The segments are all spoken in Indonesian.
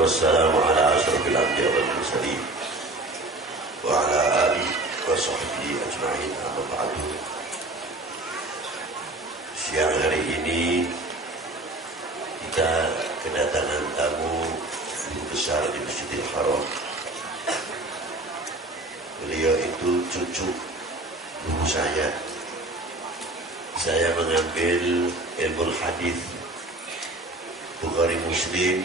wassalamu ala asyrafil anbiya wal mursalin wa ala alihi wa sahbihi ajma'in, amma ba'du. Siang hari ini kita kedatangan tamu guru besar di Masjidil Haram. Beliau itu cucu guru saya. Saya mengambil ilmu hadis Bukhari Muslim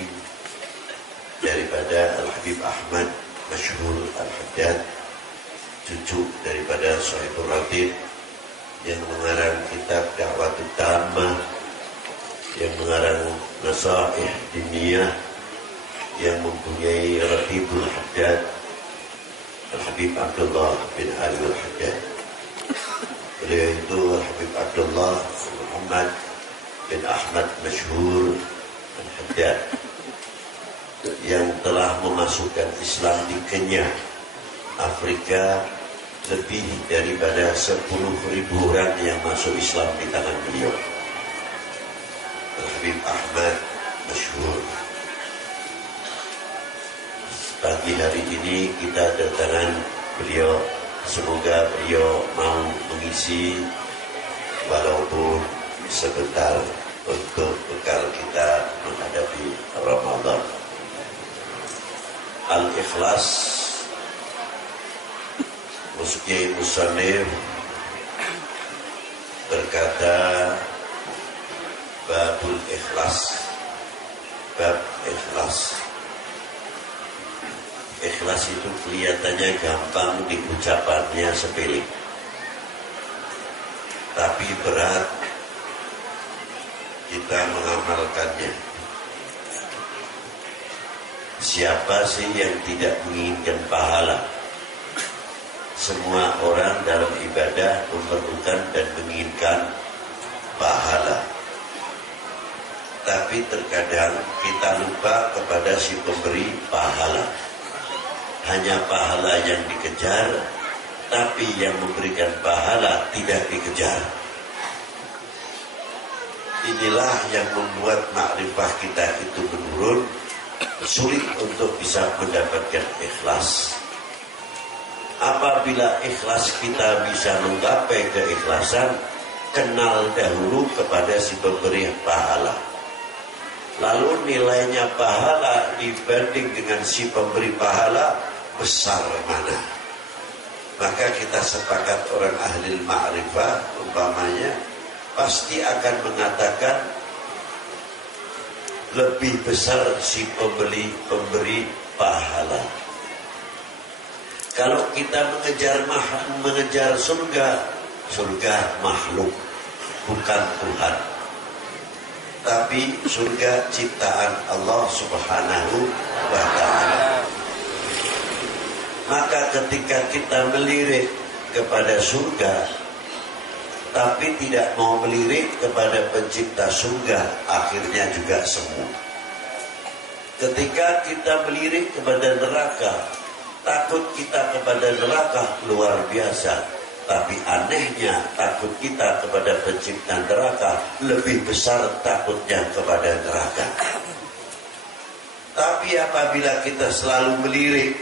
daripada Al-Habib Ahmad Masyhur Al-Haddad, cucu daripada Sohibul Ratib yang mengarang kitab Da'watul Tammah, yang mengarang Nasaih Diniyah, yang mempunyai Ratibul Haddad, Al-Habib Abdullah bin Ali Al-Haddad. Beliau itu Al-Habib Abdullah Muhammad bin Ahmad Masyhur Al-Haddad yang telah memasukkan Islam di Kenya, Afrika, lebih daripada 10.000 orang yang masuk Islam di tangan beliau. Al-Habib Ahmad Masyhur. Pagi hari ini kita datangan beliau. Semoga beliau mau mengisi walaupun sebentar untuk bekal kita menghadapi Ramadan. Al-Ikhlas, Musykiy Musannif berkata, Babul Ikhlas, bab ikhlas. Ikhlas itu kelihatannya gampang, di ucapannya sepele, tapi berat kita mengamalkannya. Siapa sih yang tidak menginginkan pahala? Semua orang dalam ibadah memerlukan dan menginginkan pahala. Tapi terkadang kita lupa kepada si pemberi pahala. Hanya pahala yang dikejar, tapi yang memberikan pahala tidak dikejar. Inilah yang membuat makrifah kita itu menurun, sulit untuk bisa mendapatkan ikhlas. Apabila ikhlas kita bisa menggapai keikhlasan, kenal dahulu kepada si pemberi pahala. Lalu nilainya pahala dibanding dengan si pemberi pahala besar mana? Maka kita sepakat orang ahli ma'rifah umpamanya pasti akan mengatakan lebih besar si pemberi pahala. Kalau kita mengejar surga, surga makhluk, bukan Tuhan. Tapi surga ciptaan Allah Subhanahu wa ta'ala. Maka ketika kita melirik kepada surga, tapi tidak mau melirik kepada pencipta surga, akhirnya juga semu. Ketika kita melirik kepada neraka, takut kita kepada neraka luar biasa. Tapi anehnya takut kita kepada pencipta neraka lebih besar takutnya kepada neraka. Tapi apabila kita selalu melirik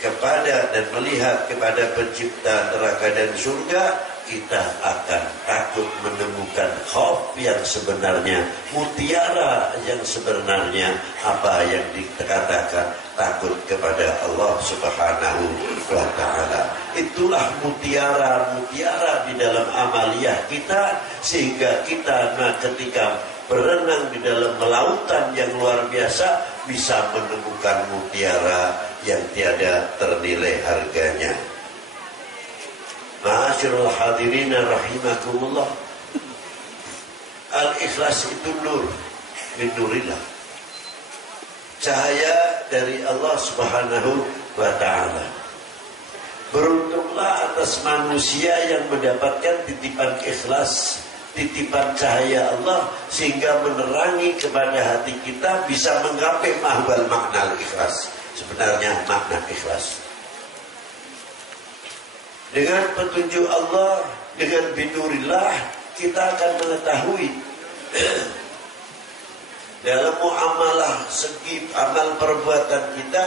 kepada dan melihat kepada pencipta neraka dan surga, kita akan takut menemukan khauf yang sebenarnya, mutiara yang sebenarnya, apa yang dikatakan takut kepada Allah Subhanahu wa ta'ala. Itulah mutiara-mutiara di dalam amaliyah kita, sehingga kita ketika berenang di dalam lautan yang luar biasa bisa menemukan mutiara yang tiada ternilai harganya. Ma'asyiral hadirin rahimakumullah. Al-ikhlas itu nur min nurillah, cahaya dari Allah Subhanahu wa ta'ala. Beruntunglah atas manusia yang mendapatkan titipan ikhlas, titipan cahaya Allah, sehingga menerangi kepada hati kita bisa menggapai mahwal makna ikhlas. Sebenarnya makna ikhlas, dengan petunjuk Allah, dengan binurillah, kita akan mengetahui dalam muamalah segi amal perbuatan kita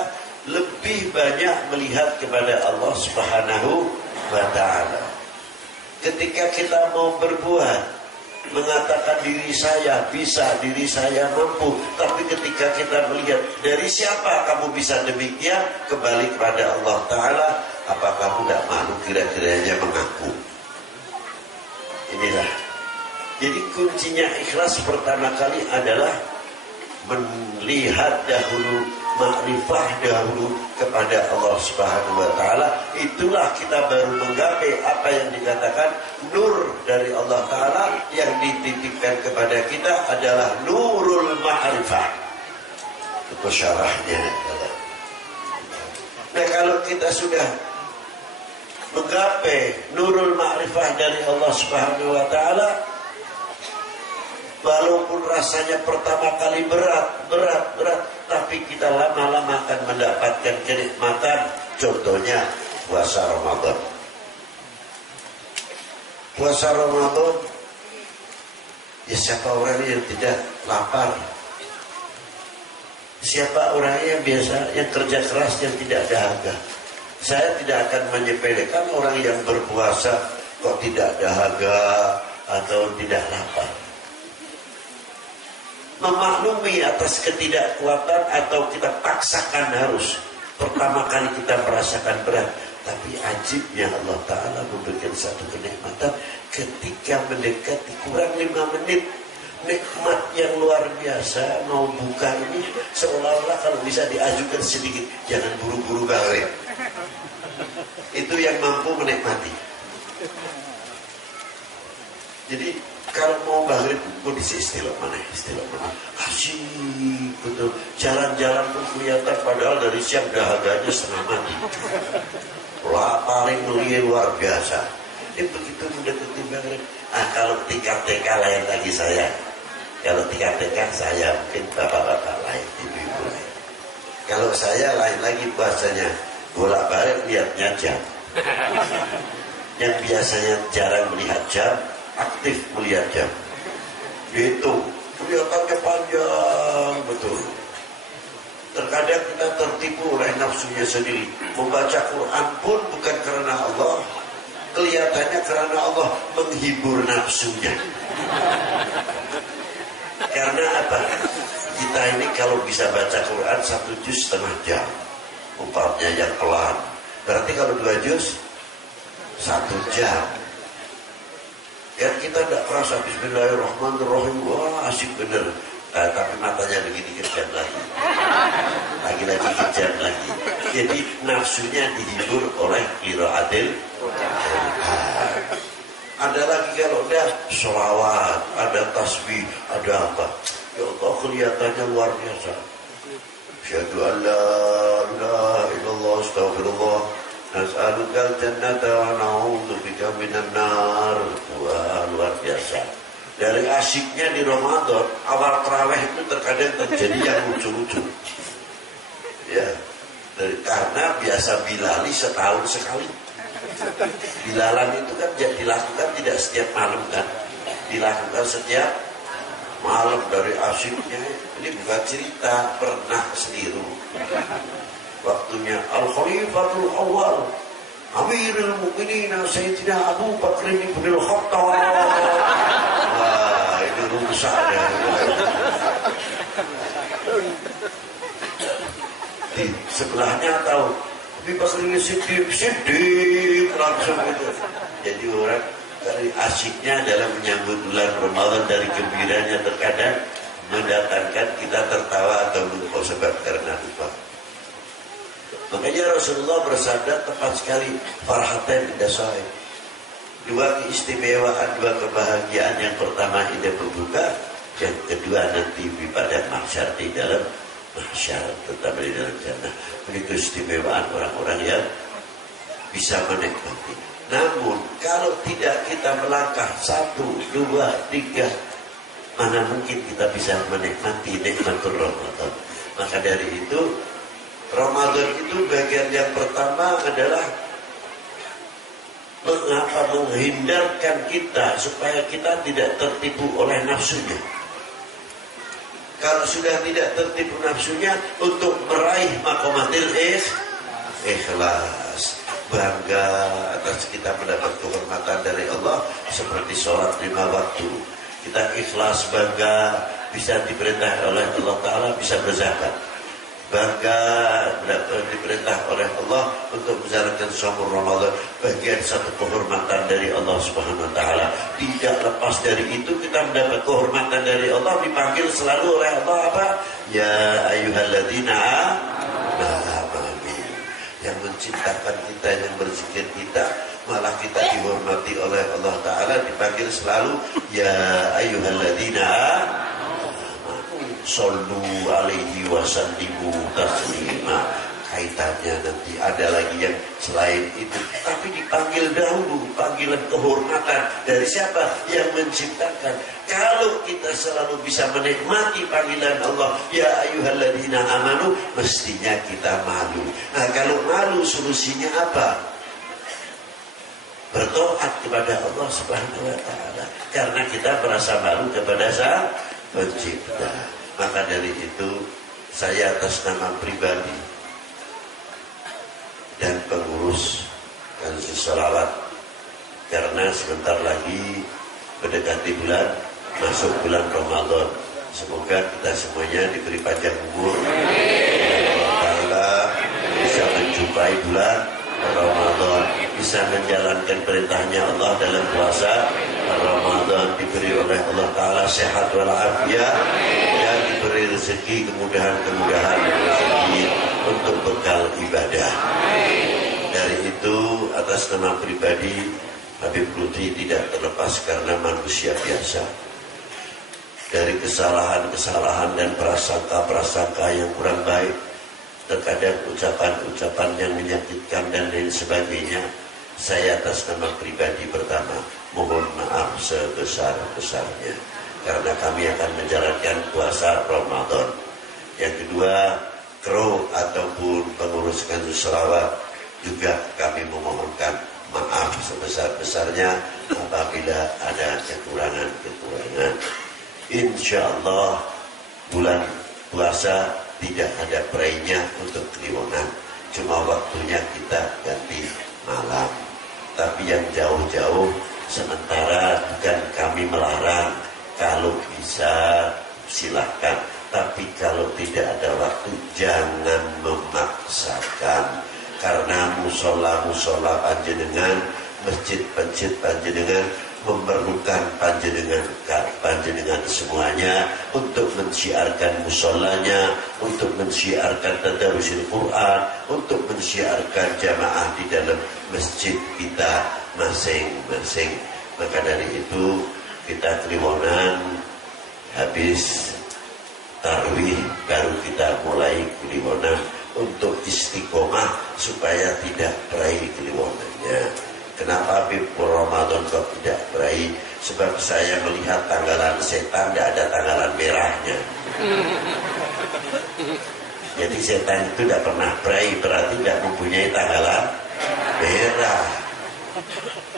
lebih banyak melihat kepada Allah Subhanahu wa ta'ala. Ketika kita mau berbuat, mengatakan diri saya bisa, diri saya mampu, tapi ketika kita melihat dari siapa kamu bisa demikian, kembali kepada Allah Ta'ala, apa kamu tidak malu kira-kiranya mengaku? Inilah. Jadi kuncinya ikhlas pertama kali adalah melihat dahulu, makrifah dahulu kepada Allah Subhanahu wa ta'ala. Itulah kita baru menggapai apa yang dikatakan nur dari Allah Ta'ala yang dititipkan kepada kita adalah nurul ma'rifah. Itu syarahnya. Nah, kalau kita sudah menggapai nurul ma'rifah dari Allah Subhanahu wa ta'ala, walaupun rasanya pertama kali berat, tapi kita lama-lama akan mendapatkan kenikmatan. Contohnya puasa Ramadan. Puasa Ramadan, ya siapa orang yang tidak lapar? Siapa orang yang biasa, yang kerja keras, yang tidak dahaga? Saya tidak akan menyepelekan orang yang berpuasa kok tidak dahaga atau tidak lapar. Memaklumi atas ketidakkuatan atau kita paksakan harus pertama kali kita merasakan berat, tapi ajibnya Allah Ta'ala memberikan satu kenikmatan ketika mendekati kurang 5 menit, nikmat yang luar biasa. Mau buka ini seolah-olah kalau bisa diajukan sedikit, jangan buru-buru balik. Itu yang mampu menikmati. Jadi kalau mau maghrib kondisi istilah mana asyik betul, jalan-jalan pun kelihatan padahal dari siang dahaganya setengah mati, paling luar biasa. Ini begitu mendekati maghrib. Kalau tingkat TK lain lagi saya. Kalau tingkat TK saya mungkin bapak-bapak lain, ibu-ibu lain. Kalau saya lain lagi bahasanya, bolak-balik lihatnya jam. Yang biasanya jarang melihat jam, aktif melihat jam. Itu kelihatannya panjang betul. Terkadang kita tertipu oleh nafsunya sendiri. Membaca Quran pun bukan karena Allah, kelihatannya karena Allah menghibur nafsunya. Karena apa? Kita ini kalau bisa baca Quran 1 juz setengah jam, umpamanya yang pelan. Berarti kalau 2 juz 1 jam. Ya kita tidak kerasa bismillahirrahmanirrahim, wah asik bener. Tapi matanya begini kejam lagi. Lagi-lagi kejam lagi. Jadi nafsunya dihibur oleh qiraatil. Ada lagi kalau dia sholawat, ada tasbih, ada apa. Ya Allah kelihatannya luar biasa. Asyhadu an la ilaha illallah astaghfirullah. Nas'alukal jannata wa na'udzubika minan nar. Wah, luar biasa. Dari asyiknya di Ramadan, awal tarawih itu terkadang terjadi yang lucu-lucu. Ya, karena biasa bilali setahun sekali. Bilalan itu kan dilakukan tidak setiap malam kan, dilakukan setiap malam. Dari asyiknya ini bukan cerita, pernah seliru. Waktunya Al-Khalifatul Awal Amirul Mukminin Sayyidina Abu Bakr ibn al-Khattab. Wah, ini rusak ya. Di sebelahnya tahu Abu Bakr ini Siddiq langsung itu. Jadi orang dari asyiknya dalam menyambut bulan Ramadan, dari gembiranya terkadang mendatangkan kita tertawa atau lupa sebab karena lupa. Makanya Rasulullah bersabda tepat sekali, farhatain inda shaim. 2 keistimewaan, 2 kebahagiaan. Yang pertama indah berbuka, yang kedua nanti pada mahsyar, di dalam mahsyar, tetap di dalam jannah. Begitu istimewaan orang-orang yang bisa menikmati. Namun kalau tidak kita melangkah 1, 2, 3, mana mungkin kita bisa menikmati nikmatul Ramadan. Maka dari itu Ramadan itu bagian yang pertama adalah menghindarkan kita supaya kita tidak tertipu oleh nafsunya. Kalau sudah tidak tertipu nafsunya, untuk meraih maqamatil ikhlas, bangga atas kita mendapat kehormatan dari Allah seperti sholat 5 waktu. Kita ikhlas, bangga bisa diperintah oleh Allah Ta'ala, bisa berzakat, bangga diperintah oleh Allah untuk menjalankan shaum Ramadan, bagian satu kehormatan dari Allah Subhanahu Wa Ta'ala. Tidak lepas dari itu kita mendapat kehormatan dari Allah, dipanggil selalu oleh Allah apa? Ya ayyuhalladzina amanu, yang menciptakan kita, yang berzikir kita, malah kita dihormati oleh Allah Ta'ala, dipanggil selalu ya ayyuhalladzina sallu alaihi wasallimu taslima. Kaitannya nanti ada lagi yang selain itu, tapi dipanggil dahulu, panggilan kehormatan dari siapa? Yang menciptakan. Kalau kita selalu bisa menikmati panggilan Allah ya ayyuhalladzina amanu, mestinya kita malu. Nah, kalau malu solusinya apa? Bertoat kepada Allah Subhanahu Wa Ta'ala, karena kita merasa malu kepada Sang Pencipta. Maka dari itu saya atas nama pribadi dan pengurus Kanzus Sholawat, karena sebentar lagi mendekati masuk bulan Ramadan, semoga kita semuanya diberi panjang umur, Allah Ta'ala bisa menjumpai bulan Ramadan, bisa menjalankan perintahnya Allah dalam puasa Ramadan, diberi oleh Allah Ta'ala sehat walafiat, dan diberi rezeki kemudahan-kemudahan rezeki untuk bekal ibadah. Dari itu atas nama pribadi Habib Lutfi tidak terlepas karena manusia biasa dari kesalahan-kesalahan dan prasangka-prasangka yang kurang baik, terkadang ucapan-ucapan yang menyakitkan dan lain sebagainya. Saya atas nama pribadi pertama mohon maaf sebesar-besarnya, karena kami akan menjalankan puasa Ramadan. Yang kedua, kru ataupun pengurus Kanzus Sholawat juga kami memohonkan maaf sebesar-besarnya apabila ada kekurangan-kekurangan. Insya Allah bulan puasa tidak ada perayanya untuk Kliwonan, cuma waktunya kita ganti malam. Tapi yang jauh-jauh sementara bukan kami melarang, kalau bisa silahkan, tapi kalau tidak ada waktu jangan memaksakan, karena musola-musola panjenengan, masjid-masjid panjenengan memerlukan panjenengan semuanya untuk mensiarkan musolanya, untuk mensiarkan tadarusil Quran, untuk mensiarkan jamaah di dalam masjid kita masing-masing. Maka dari itu kita Kliwonan habis tarwih baru kita mulai Kliwonan untuk istiqomah supaya tidak peraih Kliwonannya. Kenapa Habib Ramadan kok tidak peraih? Sebab saya melihat tanggalan setan tidak ada tanggalan merahnya. Jadi setan itu tidak pernah peraih, berarti tidak mempunyai tanggalan merah.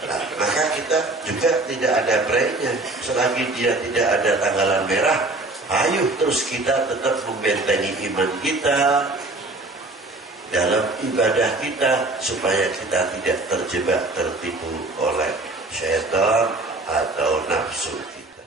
Nah, maka kita juga tidak ada peraihnya. Selagi dia tidak ada tanggalan merah, ayo terus kita tetap membentengi iman kita dalam ibadah kita, supaya kita tidak terjebak, tertipu oleh syaitan atau nafsu kita.